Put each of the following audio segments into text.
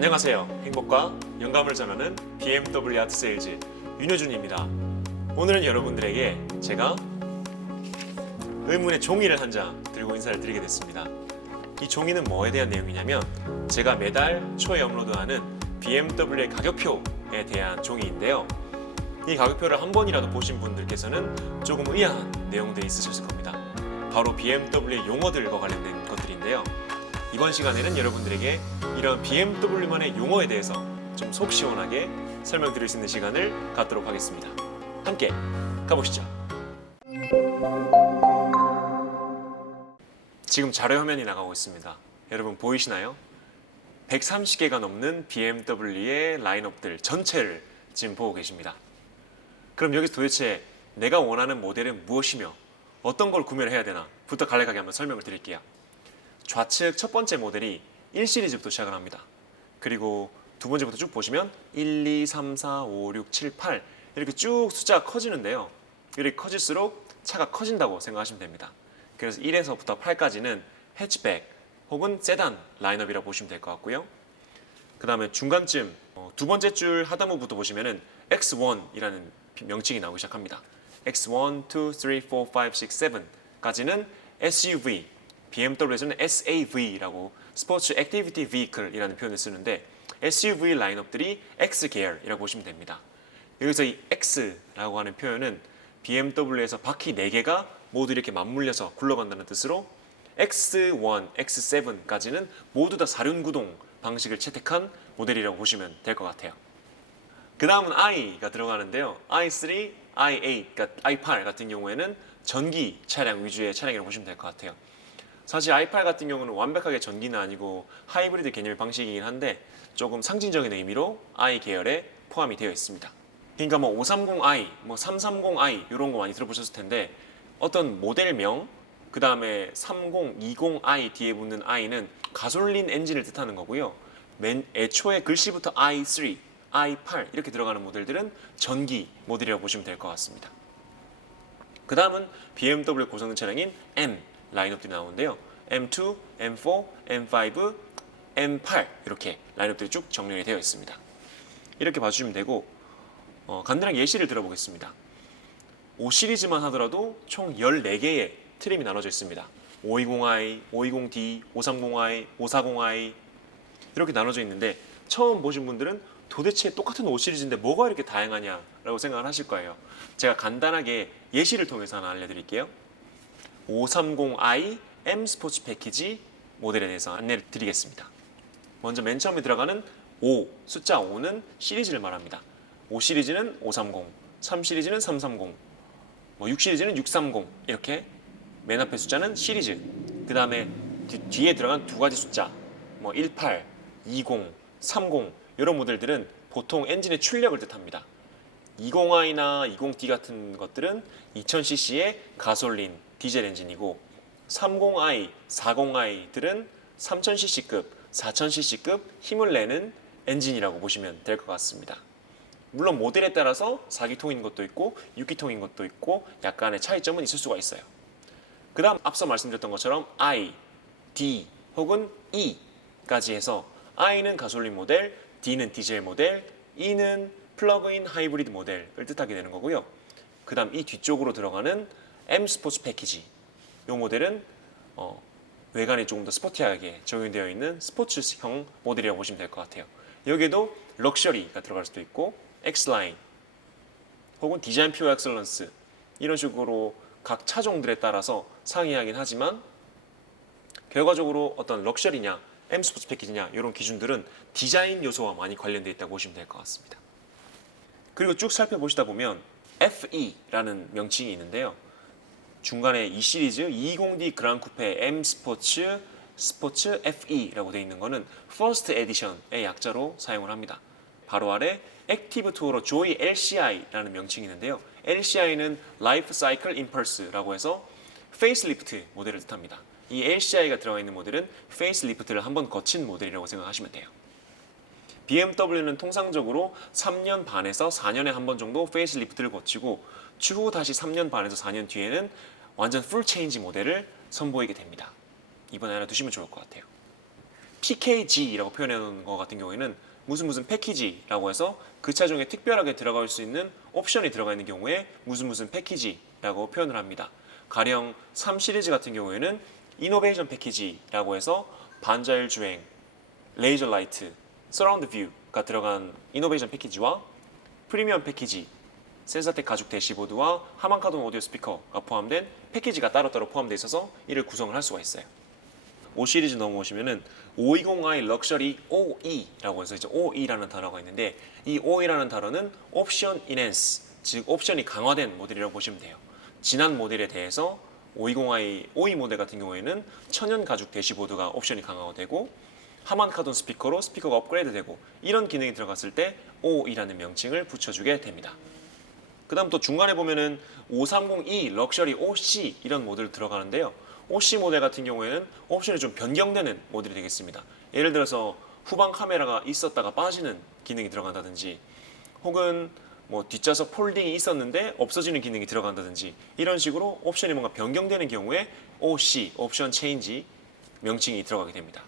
안녕하세요. 행복과 영감을 전하는 BMW 아트세일즈 윤효준입니다. 오늘은 여러분들에게 제가 의문의 종이를 한 장 들고 인사를 드리게 됐습니다. 이 종이는 뭐에 대한 내용이냐면 제가 매달 초에 업로드하는 BMW의 가격표에 대한 종이인데요. 이 가격표를 한 번이라도 보신 분들께서는 조금 의아한 내용들이 있으셨을 겁니다. 바로 BMW의 용어들과 관련된 것들인데요. 이번 시간에는 여러분들에게 이런 BMW만의 용어에 대해서 좀 속 시원하게 설명드릴 수 있는 시간을 갖도록 하겠습니다. 함께 가보시죠. 지금 자료 화면이 나가고 있습니다. 여러분 보이시나요? 130개가 넘는 BMW의 라인업들 전체를 지금 보고 계십니다. 그럼 여기서 도대체 내가 원하는 모델은 무엇이며 어떤 걸 구매를 해야 되나 부터 간략하게 한번 설명을 드릴게요. 좌측 첫 번째 모델이 1시리즈부터 시작을 합니다. 그리고 두 번째부터 쭉 보시면 1, 2, 3, 4, 5, 6, 7, 8 이렇게 쭉 숫자가 커지는데요. 이렇게 커질수록 차가 커진다고 생각하시면 됩니다. 그래서 1에서부터 8까지는 해치백 혹은 세단 라인업이라고 보시면 될 것 같고요. 그 다음에 중간쯤 두 번째 줄 하단부부터 보시면은 X1이라는 명칭이 나오기 시작합니다. X1, 2, 3, 4, 5, 6, 7까지는 SUV, BMW에서는 SAV라고 스포츠 액티비티 비클이라는 표현을 쓰는데 SUV 라인업들이 X 계열이라고 보시면 됩니다. 여기서 이 X라고 하는 표현은 BMW에서 바퀴 4개가 모두 이렇게 맞물려서 굴러간다는 뜻으로 X1, X7까지는 모두 다 사륜구동 방식을 채택한 모델이라고 보시면 될 것 같아요. 그 다음은 I가 들어가는데요. i3, i8, 그러니까 i8 같은 경우에는 전기 차량 위주의 차량이라고 보시면 될 것 같아요. 사실 i8 같은 경우는 완벽하게 전기는 아니고 하이브리드 개념의 방식이긴 한데 조금 상징적인 의미로 I 계열에 포함이 되어 있습니다. 그러니까 뭐 530i, 뭐 330i 이런 거 많이 들어보셨을 텐데 어떤 모델명, 그 다음에 3020i 뒤에 붙는 i는 가솔린 엔진을 뜻하는 거고요. 맨 애초에 글씨부터 i3, i8 이렇게 들어가는 모델들은 전기 모델이라고 보시면 될 것 같습니다. 그 다음은 BMW 고성능 차량인 M 라인업들이 나오는데요. M2, M4, M5, M8 이렇게 라인업들이 쭉 정렬이 되어 있습니다. 이렇게 봐주시면 되고 간단하게 예시를 들어보겠습니다. 5 시리즈만 하더라도 총 14개의 트림이 나눠져 있습니다. 520i, 520d, 530i, 540i 이렇게 나눠져 있는데 처음 보신 분들은 도대체 똑같은 5 시리즈인데 뭐가 이렇게 다양하냐라고 생각을 하실 거예요. 제가 간단하게 예시를 통해서 하나 알려드릴게요. 530i M 스포츠 패키지 모델에 대해서 안내를 드리겠습니다. 먼저 맨 처음에 들어가는 5, 숫자 5는 시리즈를 말합니다. 5 시리즈는 530, 3 시리즈는 330, 6 시리즈는 630 이렇게 맨 앞에 숫자는 시리즈. 그 다음에 뒤에 들어간 두 가지 숫자 18, 20, 30 이런 모델들은 보통 엔진의 출력을 뜻합니다. 20i나 20d 같은 것들은 2000cc의 가솔린 디젤 엔진이고 30i, 40i들은 3000cc급, 4000cc급 힘을 내는 엔진이라고 보시면 될 것 같습니다. 물론 모델에 따라서 4기통인 것도 있고 6기통인 것도 있고 약간의 차이점은 있을 수가 있어요. 그 다음 앞서 말씀드렸던 것처럼 I, D 혹은 E까지 해서 I는 가솔린 모델, D는 디젤 모델, E는 플러그인 하이브리드 모델을 뜻하게 되는 거고요. 그 다음 이 뒤쪽으로 들어가는 M 스포츠 패키지 이 모델은 외관이 조금 더 스포티하게 적용되어 있는 스포츠형 모델이라고 보시면 될 것 같아요. 여기에도 럭셔리가 들어갈 수도 있고 X라인 혹은 디자인 퓨어 엑셀런스 이런 식으로 각 차종들에 따라서 상이하긴 하지만 결과적으로 어떤 럭셔리냐 M 스포츠 패키지냐 이런 기준들은 디자인 요소와 많이 관련되어 있다고 보시면 될 것 같습니다. 그리고 쭉 살펴보시다 보면 FE라는 명칭이 있는데요. 중간에 이 시리즈 220D 그랑 쿠페 M 스포츠 FE라고 되어 있는 거는 First Edition의 약자로 사용을 합니다. 바로 아래 액티브 투어러 조이 LCI라는 명칭이 있는데요. LCI는 Life Cycle Impulse라고 해서 페이스리프트 모델을 뜻합니다. 이 LCI가 들어가 있는 모델은 페이스리프트를 한번 거친 모델이라고 생각하시면 돼요. BMW는 통상적으로 3년 반에서 4년에 한 번 정도 페이스리프트를 거치고 추후 다시 3년 반에서 4년 뒤에는 완전 풀 체인지 모델을 선보이게 됩니다. 이번에 하나 두시면 좋을 것 같아요. TKG라고 표현해 놓은 것 같은 경우에는 무슨 패키지라고 해서 그 차 중에 특별하게 들어갈 수 있는 옵션이 들어가 있는 경우에 무슨 패키지라고 표현을 합니다. 가령 3 시리즈 같은 경우에는 이노베이션 패키지라고 해서 반자율 주행, 레이저 라이트, 서라운드 뷰가 들어간 이노베이션 패키지와 프리미엄 패키지, 센서텍 가죽 대시보드와 하만카돈 오디오 스피커가 포함된 패키지가 따로따로 포함되어 있어서 이를 구성을 할 수가 있어요. 5 시리즈 넘어오시면은 520i 럭셔리 OE라고 해서 이제 OE라는 단어가 있는데 이 OE라는 단어는 옵션 인핸스, 즉 옵션이 강화된 모델이라고 보시면 돼요. 지난 모델에 대해서 520i OE 모델 같은 경우에는 천연 가죽 대시보드가 옵션이 강화되고 하만카돈 스피커로 스피커가 업그레이드되고 이런 기능이 들어갔을 때 OE라는 명칭을 붙여주게 됩니다. 그 다음 또 중간에 보면은 530e 럭셔리 OC 이런 모델 들어가는데요. OC 모델 같은 경우에는 옵션이 좀 변경되는 모델이 되겠습니다. 예를 들어서 후방 카메라가 있었다가 빠지는 기능이 들어간다든지 혹은 뭐 뒷좌석 폴딩이 있었는데 없어지는 기능이 들어간다든지 이런 식으로 옵션이 뭔가 변경되는 경우에 OC, 옵션 체인지 명칭이 들어가게 됩니다.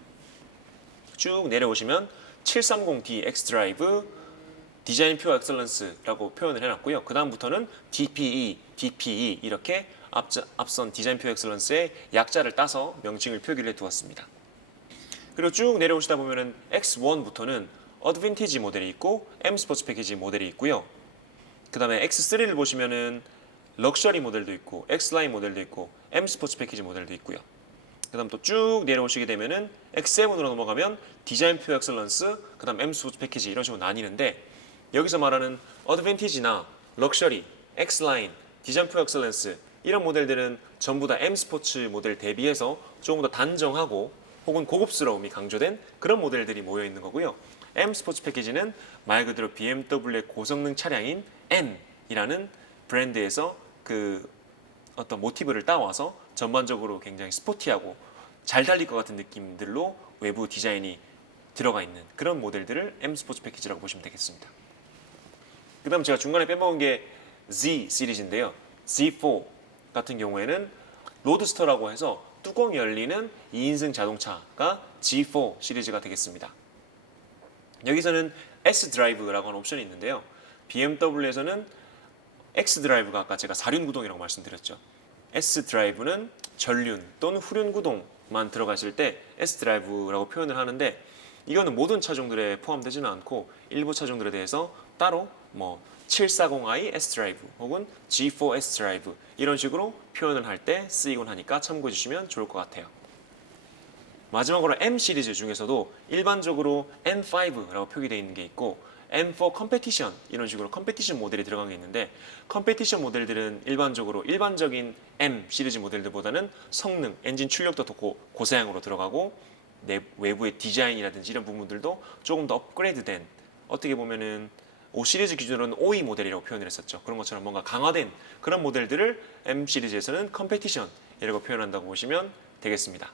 쭉 내려오시면 730D X 드라이브 디자인 퓨어 엑셀런스라고 표현을 해놨고요. 그 다음부터는 DPE 이렇게 앞선 디자인 퓨어 엑셀런스의 약자를 따서 명칭을 표기를 해두었습니다. 그리고 쭉 내려오시다 보면은 X1부터는 어드밴티지 모델이 있고 M 스포츠 패키지 모델이 있고요. 그 다음에 X3를 보시면은 럭셔리 모델도 있고 X라인 모델도 있고 M 스포츠 패키지 모델도 있고요. 그 다음 또 쭉 내려오시게 되면은 X7으로 넘어가면 디자인 퓨어 엑셀런스, 그 다음 M 스포츠 패키지 이런 식으로 나뉘는데 여기서 말하는 어드밴티지나 럭셔리, X라인, 디자인 퓨어 엑셀런스 이런 모델들은 전부 다 M 스포츠 모델 대비해서 조금 더 단정하고 혹은 고급스러움이 강조된 그런 모델들이 모여 있는 거고요. M 스포츠 패키지는 말 그대로 BMW의 고성능 차량인 M이라는 브랜드에서 그 어떤 모티브를 따와서 전반적으로 굉장히 스포티하고 잘 달릴 것 같은 느낌들로 외부 디자인이 들어가 있는 그런 모델들을 M 스포츠 패키지라고 보시면 되겠습니다. 그 다음 제가 중간에 빼먹은 게 Z 시리즈인데요. Z4 같은 경우에는 로드스터라고 해서 뚜껑이 열리는 2인승 자동차가 G4 시리즈가 되겠습니다. 여기서는 S 드라이브라고 하는 옵션이 있는데요. BMW에서는 X 드라이브가 아까 제가 4륜 구동이라고 말씀드렸죠. S 드라이브는 전륜 또는 후륜 구동만 들어가실 때 S 드라이브라고 표현을 하는데 이거는 모든 차종들에 포함되지는 않고 일부 차종들에 대해서 따로 뭐 740i S 드라이브 혹은 G4 S 드라이브 이런 식으로 표현을 할 때 쓰이곤 하니까 참고해 주시면 좋을 것 같아요. 마지막으로 M 시리즈 중에서도 일반적으로 M5라고 표기되어 있는 게 있고 M4 컴페티션 이런 식으로 컴페티션 모델이 들어간 게 있는데 컴페티션 모델들은 일반적으로 일반적인 M 시리즈 모델들보다는 성능, 엔진 출력도 더 고사양으로 들어가고 외부의 디자인이라든지 이런 부분들도 조금 더 업그레이드된 어떻게 보면은 5 시리즈 기준으로는 OE 모델이라고 표현을 했었죠. 그런 것처럼 뭔가 강화된 그런 모델들을 M 시리즈에서는 컴페티션이라고 표현한다고 보시면 되겠습니다.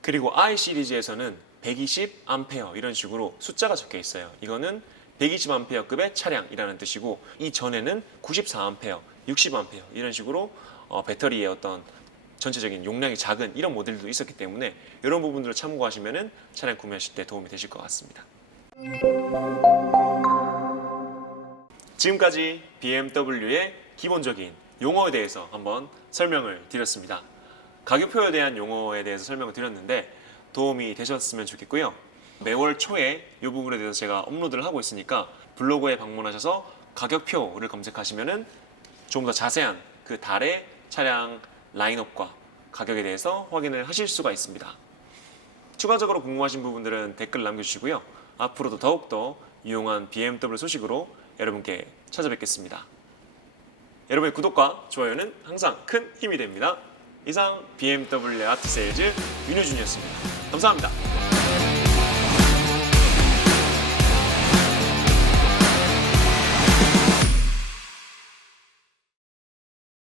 그리고 I 시리즈에서는 120A 이런 식으로 숫자가 적혀 있어요. 이거는 120A급의 차량이라는 뜻이고 이 전에는 94A, 60A 이런 식으로 배터리의 어떤 전체적인 용량이 작은 이런 모델도 있었기 때문에 이런 부분들을 참고하시면 차량 구매하실 때 도움이 되실 것 같습니다. 지금까지 BMW의 기본적인 용어에 대해서 한번 설명을 드렸습니다. 가격표에 대한 용어에 대해서 설명을 드렸는데 도움이 되셨으면 좋겠고요. 매월 초에 이 부분에 대해서 제가 업로드를 하고 있으니까 블로그에 방문하셔서 가격표를 검색하시면 좀 더 자세한 그 달의 차량 라인업과 가격에 대해서 확인을 하실 수가 있습니다. 추가적으로 궁금하신 부분들은 댓글 남겨주시고요. 앞으로도 더욱더 유용한 BMW 소식으로 여러분께 찾아뵙겠습니다. 여러분의 구독과 좋아요는 항상 큰 힘이 됩니다. 이상 BMW 아트세일즈 윤효준이었습니다. 감사합니다.